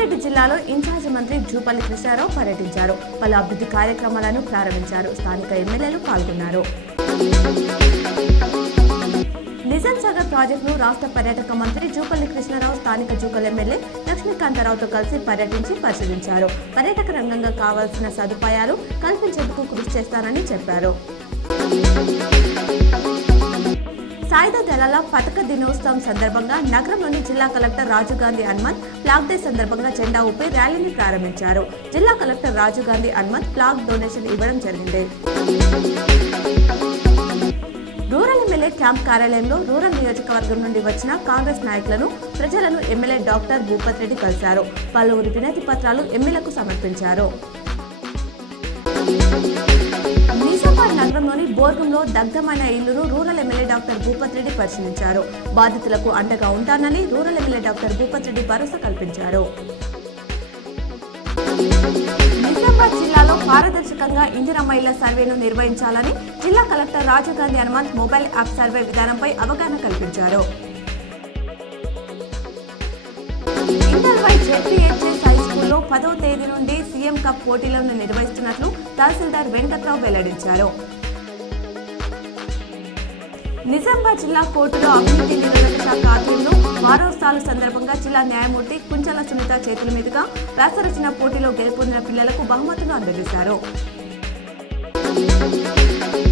రంగారెడ్డి జిల్లాలో ఇన్ఛార్జ్ మంత్రి జూపల్లి కృష్ణారావు పర్యటించారు. పలు అభివృద్ధి కార్యక్రమాలను ప్రారంభించారు. స్థానిక ఎమ్మెల్యేలు పాల్గొన్నారు. నిజాం సాగర్ ప్రాజెక్టును రాష్ట్ర పర్యాటక మంత్రి జూపల్లి కృష్ణారావు స్థానిక జూకల్ ఎమ్మెల్యే లక్ష్మీకాంతారావుతో కలిసి పర్యటించి పరిశీలించారు. పర్యాటక రంగంగా కావాల్సిన సదుపాయాలు కల్పించేందుకు కృషి చేస్తానని చెప్పారు. సాయుధ దళాల పతాక దినోత్సవం సందర్భంగా నగరంలోని జిల్లా collector Rajiv Gandhi Hanumanth flag day సందర్భంగా జెండా ఊపి ర్యాలీని ప్రారంభించారు. జిల్లా collector Rajiv Gandhi Hanumanth flag donation ఇవ్వడం జరిగింది. రూరల్ ఎమ్మెల్యే క్యాంప్ కార్యాలయంలో రూరల్ నియోజకవర్గం నుండి వచ్చిన కాంగ్రెస్ నాయకులను, ప్రజలను ఎమ్మెల్యే డాక్టర్ భూపత్ రెడ్డి కలిశారు. పలువురు వినతి పత్రాలు ఎమ్మెల్యేకు సమర్పించారు. నిజామాబాద్ నగరంలోని బోర్గంలో దగ్ధమైన ఇల్లును rural MLA doctor Bhupath Reddy పరిశీలించారు. బాధితులకు అండగా ఉంటానని rural MLA doctor Bhupath Reddy భరోసా కల్పించారు. నిజామాబాద్ జిల్లాలో పారదర్శకంగా ఇందిరమ్మ ఇళ్ల సర్వేను నిర్వహించాలని జిల్లా collector Rajiv Gandhi Hanumanth mobile app survey విధానంపై అవగాహన కల్పించారు. ఇందల్వాయి జెడ్పీహెచ్ఎస్ హై స్కూల్లో 10వ తేదీ నుండి సీఎం కప్ పోటీలను నిర్వహిస్తున్నట్లు తహసీల్దార్ వెంకట్రావు వెల్లడించారు. నిజామాబాద్ జిల్లా కోర్టులో అవినీతి నిరోధక శాఖ ఆధ్వర్యంలో వారోత్సవాల సందర్భంగా జిల్లా న్యాయమూర్తి కుంచల సునీత చేతుల మీదుగా వ్యాసరచన పోటీలో గెలుపొందిన పిల్లలకు బహుమతులు అందజేశారు.